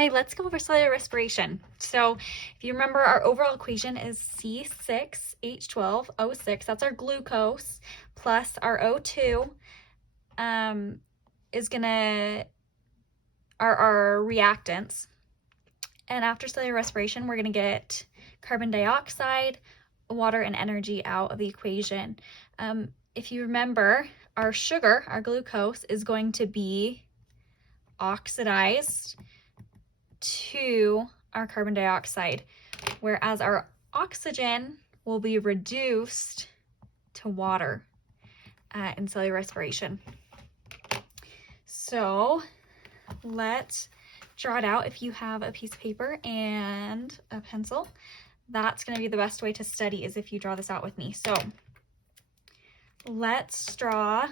Okay, let's go over cellular respiration. So if you remember, our overall equation is C6H12O6. That's our glucose, plus our O2 is gonna our reactants. And after cellular respiration, we're gonna get carbon dioxide, water, and energy out of the equation. If you remember, our sugar, our glucose, is going to be oxidized to our carbon dioxide, whereas our oxygen will be reduced to water in cellular respiration. So let's draw it out. If you have a piece of paper and a pencil, that's going to be the best way to study, is if you draw this out with me. So let's draw.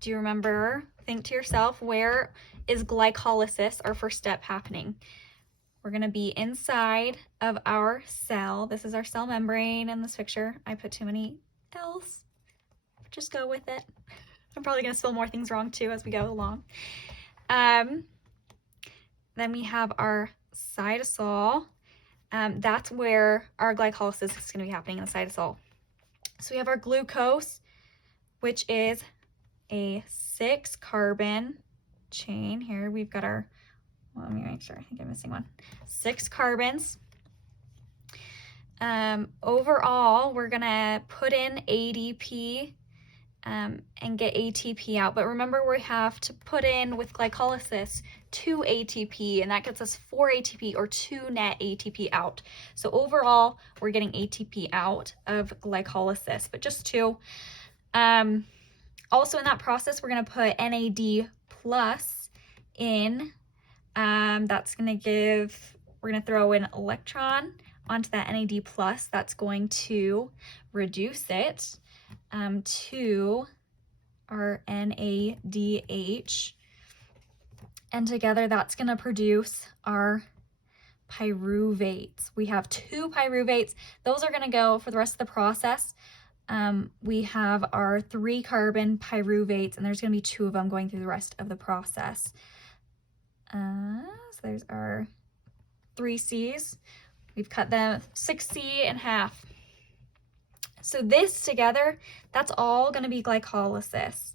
Do you remember? Think to yourself, where is glycolysis, our first step, happening? We're going to be inside of our cell. This is our cell membrane in this picture. I put too many L's. Just go with it. I'm probably going to spell more things wrong too as we go along. Then we have our cytosol. That's where our glycolysis is going to be happening, in the cytosol. So we have our glucose, which is a 6-carbon chain. Here we've got our, well, let me make sure, I think I'm missing one. 6 carbons. Overall, we're gonna put in ADP and get ATP out. But remember, we have to put in, with glycolysis, 2 ATP, and that gets us 4 ATP, or 2 net ATP out. So overall, we're getting ATP out of glycolysis, but just 2. Also in that process, we're going to put NAD plus in. That's going to give, we're going to throw an electron onto that NAD plus. That's going to reduce it to our NADH. And together that's going to produce our pyruvates. We have 2 pyruvates. Those are going to go for the rest of the process. We have our 3-carbon pyruvates, and there's going to be 2 of them going through the rest of the process. So there's our 3 C's. We've cut them 6C in half. So this together, that's all going to be glycolysis.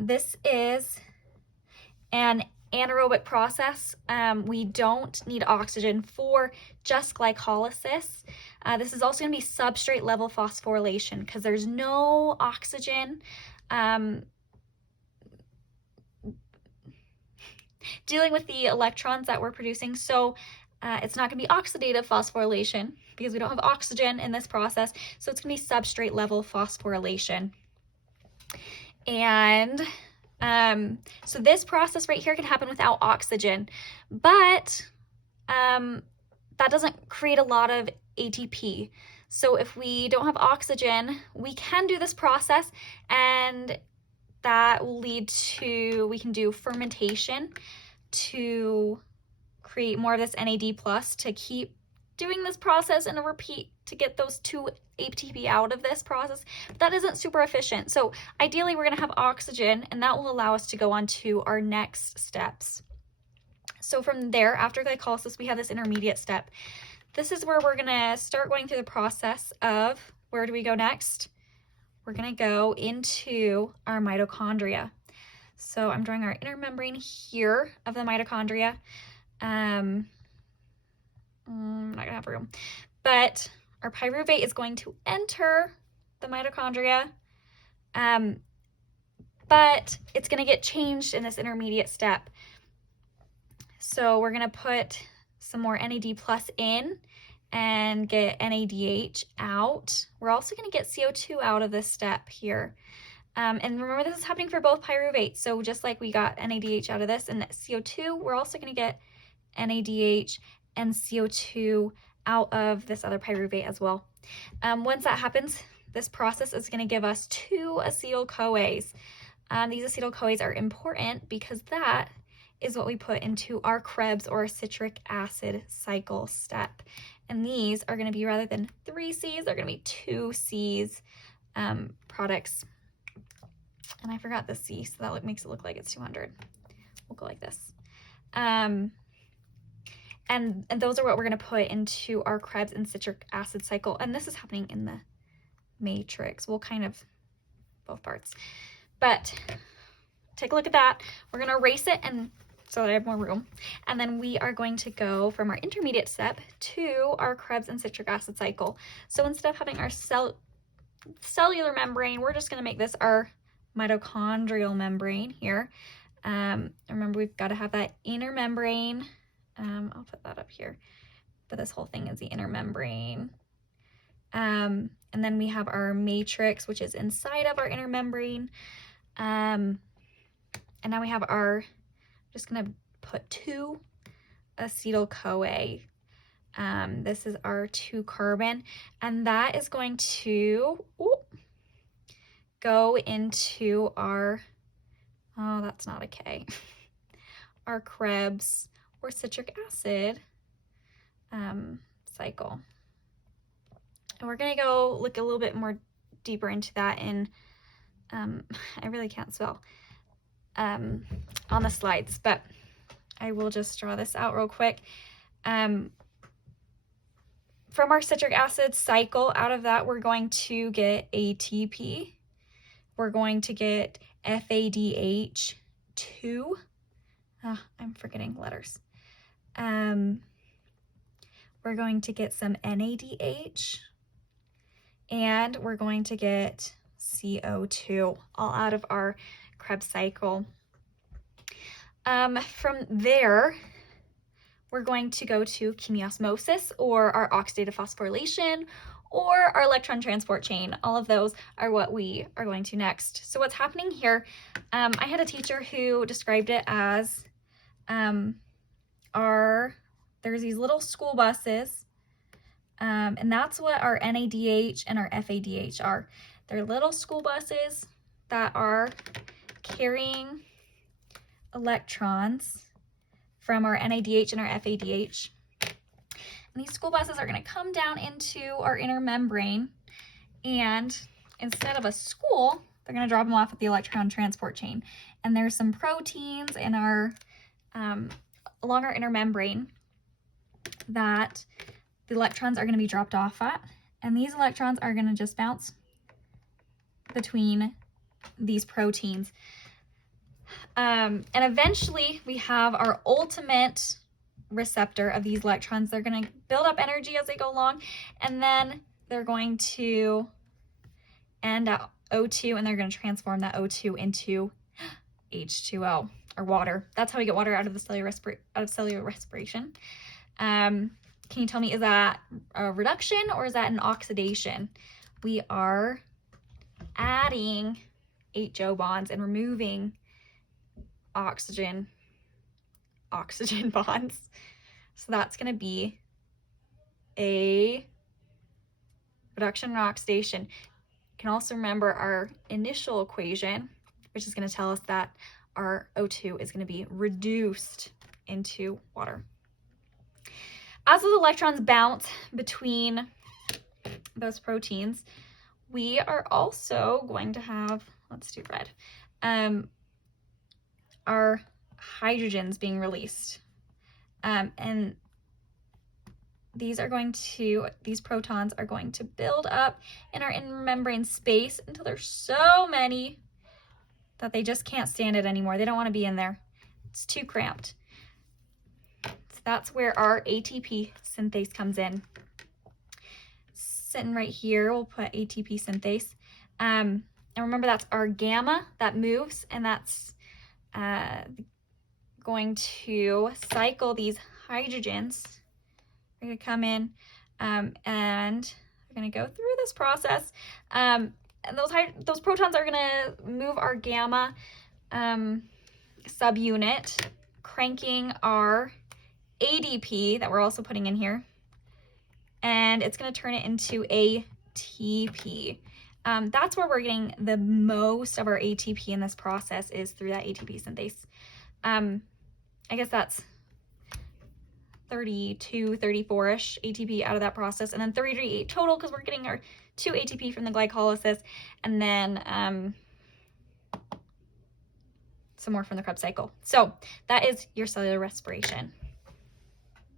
This is an anaerobic process. We don't need oxygen for just glycolysis. This is also going to be substrate level phosphorylation, because there's no oxygen dealing with the electrons that we're producing. So it's not going to be oxidative phosphorylation, because we don't have oxygen in this process. So it's going to be substrate level phosphorylation. And so this process right here can happen without oxygen, but that doesn't create a lot of ATP. So if we don't have oxygen, we can do this process, and that will lead to, we can do fermentation to create more of this NAD plus to keep doing this process and a repeat to get those 2 ATP out of this process. But that isn't super efficient. So ideally we're going to have oxygen, and that will allow us to go on to our next steps. So from there, after glycolysis, we have this intermediate step. This is where we're going to start going through the process of, where do we go next? We're going to go into our mitochondria. So I'm drawing our inner membrane here of the mitochondria. I'm not going to have room. But our pyruvate is going to enter the mitochondria, but it's going to get changed in this intermediate step. So we're going to put some more NAD plus in and get NADH out. We're also going to get CO2 out of this step here. And remember, this is happening for both pyruvates. So just like we got NADH out of this and CO2, we're also going to get NADH and CO2 out of this other pyruvate as well. Once that happens, this process is going to give us 2 acetyl-CoAs. These acetyl-CoAs are important because that is what we put into our Krebs, or citric acid cycle step. And these are going to be, rather than 3 C's, they're going to be 2 C's products. And I forgot the C, so that makes it look like it's 200. We'll go like this. And those are what we're going to put into our Krebs and citric acid cycle. And this is happening in the matrix. We'll kind of both parts. But take a look at that. We're going to erase it and so that I have more room. And then we are going to go from our intermediate step to our Krebs and citric acid cycle. So instead of having our cellular membrane, we're just going to make this our mitochondrial membrane here. Remember, we've got to have that inner membrane. I'll put that up here. But this whole thing is the inner membrane. And then we have our matrix, which is inside of our inner membrane. And now we have our, just going to put 2-acetyl-CoA. This is our 2-carbon, and that is going to go into our, oh, that's not a K, our Krebs or citric acid cycle. And we're going to go look a little bit more deeper into that in, I really can't spell, on the slides, but I will just draw this out real quick. From our citric acid cycle, out of that, we're going to get ATP. We're going to get FADH2. I'm forgetting letters. We're going to get some NADH. And we're going to get CO2, all out of our Krebs cycle. From there, we're going to go to chemiosmosis, or our oxidative phosphorylation, or our electron transport chain. All of those are what we are going to next. So what's happening here, I had a teacher who described it as there's these little school buses, and that's what our NADH and our FADH are. They're little school buses that are carrying electrons from our NADH and our FADH. And these school buses are going to come down into our inner membrane, and instead of a school, they're going to drop them off at the electron transport chain. And there's some proteins in our along our inner membrane that the electrons are going to be dropped off at, and these electrons are going to just bounce between these proteins. And eventually we have our ultimate receptor of these electrons. They're going to build up energy as they go along, and then they're going to end at O2, and they're going to transform that O2 into H2O, or water. That's how we get water out of the cellular respiration. Can you tell me, is that a reduction or is that an oxidation? We are adding HO bonds and removing oxygen bonds. So that's going to be a reduction and oxidation. You can also remember our initial equation, which is going to tell us that our O2 is going to be reduced into water. As those electrons bounce between those proteins, we are also going to have, let's do red, our hydrogens being released. And these protons are going to build up in our inner membrane space until there's so many that they just can't stand it anymore. They don't want to be in there. It's too cramped. So that's where our ATP synthase comes in. Sitting right here, we'll put ATP synthase. And remember, that's our gamma that moves, and that's going to cycle these hydrogens. We're going to come in and we're going to go through this process. And those protons are going to move our gamma subunit, cranking our ADP that we're also putting in here. And it's going to turn it into ATP. That's where we're getting the most of our ATP in this process, is through that ATP synthase. I guess that's 32, 34-ish ATP out of that process, and then 38 total because we're getting our 2 ATP from the glycolysis, and then some more from the Krebs cycle. So that is your cellular respiration.